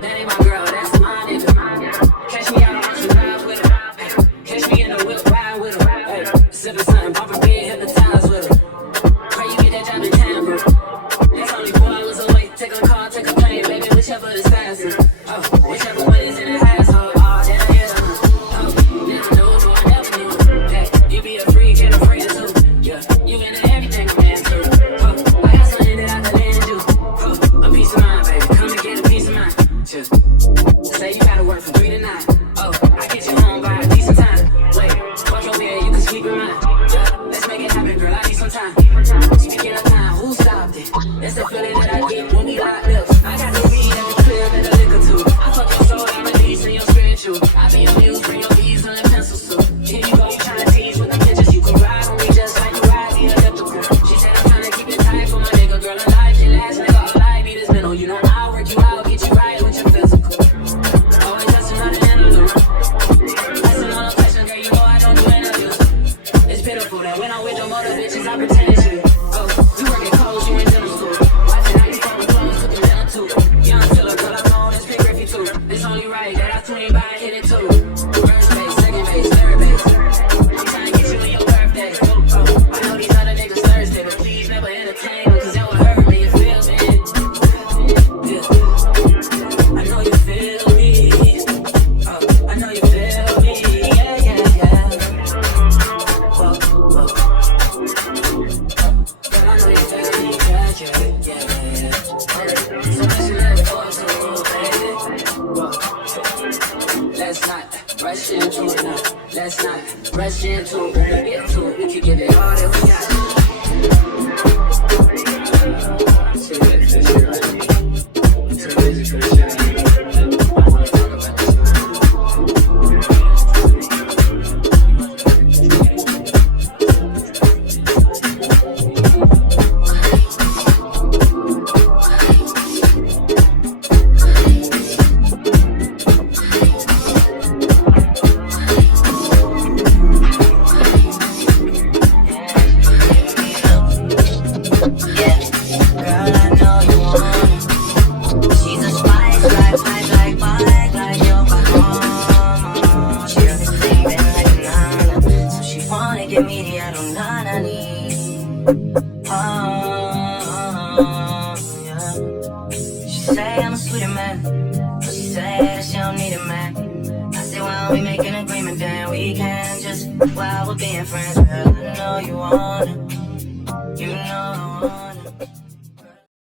That ain't my girl, that's my nigga. Catch me out on the ride with her. Catch me in the whip, ride with her. Hey, sipping something, bumping beer, hypnotized with her. Where you get that job in town, bro? That's only 4 hours away. Take a car, take a plane, baby, whichever is faster. Oh, whichever one is in the household. Oh, then I hit her. Oh, never knew, do I never knew. Hey, you be a freak and a freak too. Yeah, you into everything I'm into. Oh, I got something that I can lend you. Oh, a piece of mind, baby, come and get a piece of mind. Just say you gotta work from 3 to 9. Oh, I get you home by a decent time. Wait, fuck your bed, you can sleep in mine. Yeah, let's make it happen, girl, I need some time. Speaking of time, who stopped it? That's the feeling that I get when we lock lips. I got the weed and the pill and the liquor too. I fuck your soul, I'm releasing your spiritual. I be amused, bring your easel and pencils too. Here you go, you tryna tease with the pictures. You can ride on me just like you ride the elliptical. She said I'm tryna keep it tight for my nigga. Girl, a life can last, nigga. All I need is mental. You know I'll work you out, get you right with your physical. Always hustling on the interlude. Hustling on a question, girl, you know I don't do interviews. It's pitiful that when I'm with your mother bitches, I pretend it's you. Oh, you working cold, you in dental school. Watching how you phone clothes with the dental too. Young killer, girl, I'm on this big Griffey too. It's only right that I swing by and hit it too. First base, second base, third base. I'm trying to get you in your birthday. Oh, I know these other niggas thirsty, but please never entertain them, cause that would hurt me, you feel me? Yeah. I know you feel me. Oh, I know you feel me. Yeah, yeah, yeah. Whoa, whoa. Girl, I know you feel me. Yeah, yeah, yeah. So much you let go to, baby. Whoa. Let's not rush into it now. Let's not rush into it. Get to it. We can give it all that we got. Too busy for this shit right now. Too busy for this shit right now. I wanna talk about this. Give me the I don't know I need. Yeah. She say I'm a sweeter man, but she say that she don't need a man. I say, well, we make an agreement, then we can just, while we're being friends, girl, I know you wanna.